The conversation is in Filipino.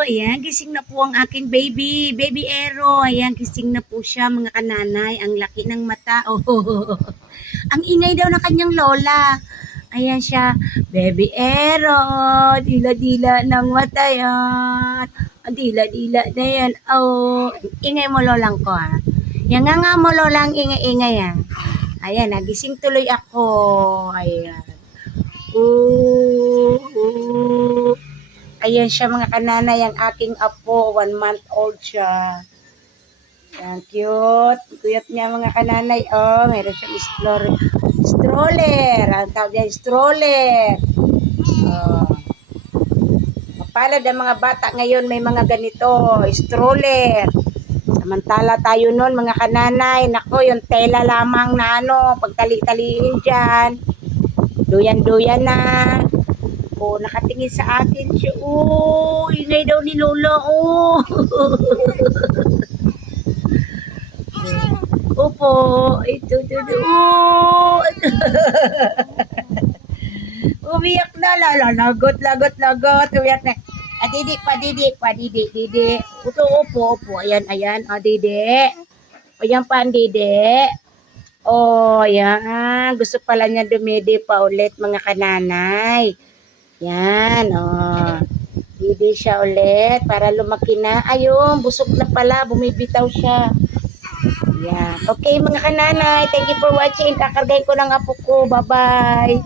Ayan, gising na po ang aking baby. Baby Ero. Ayan, gising na po siya mga kananay. Ang laki ng mata. Oh, ang ingay daw ng kanyang lola. Ayan siya. Baby Ero. Dila-dila ng mata yan. Ang dila-dila na yan. Oh, ingay mo lolang ko ha. Yan nga mo lolang ingay-ingay ha. Ayan, nagising tuloy ako. Ayan. Ooh. Ayan siya mga kananay, ang aking apo, 1 month old siya. Yan, cute. Cute niya mga kananay. Oh, meron siyang stroller. Ang tawag niya, stroller. Oh. Mapalad ang mga bata ngayon, may mga ganito, stroller. Samantala tayo noon mga kananay, nako, yung tela lamang na pagtali-taliin dyan. Duyan-duyan na. Oh, nakatingin sa akin siya. Oh, ingay daw ni Lola. Oh. Opo. Ito. Oh. Umiyak na. Lagot. Umiyak na. Didi. Opo. Ayan. Didi. Ayan pa, Didi. Oh, ayan. Gusto pala niya dumidi pa ulit, mga kananay. Yan, oh. Didi siya ulit para lumaki na. Ayun, busog na pala. Bumibitaw siya. Yan. Okay, mga kananay. Thank you for watching. Kakargahin ko ng apo ko. Bye-bye.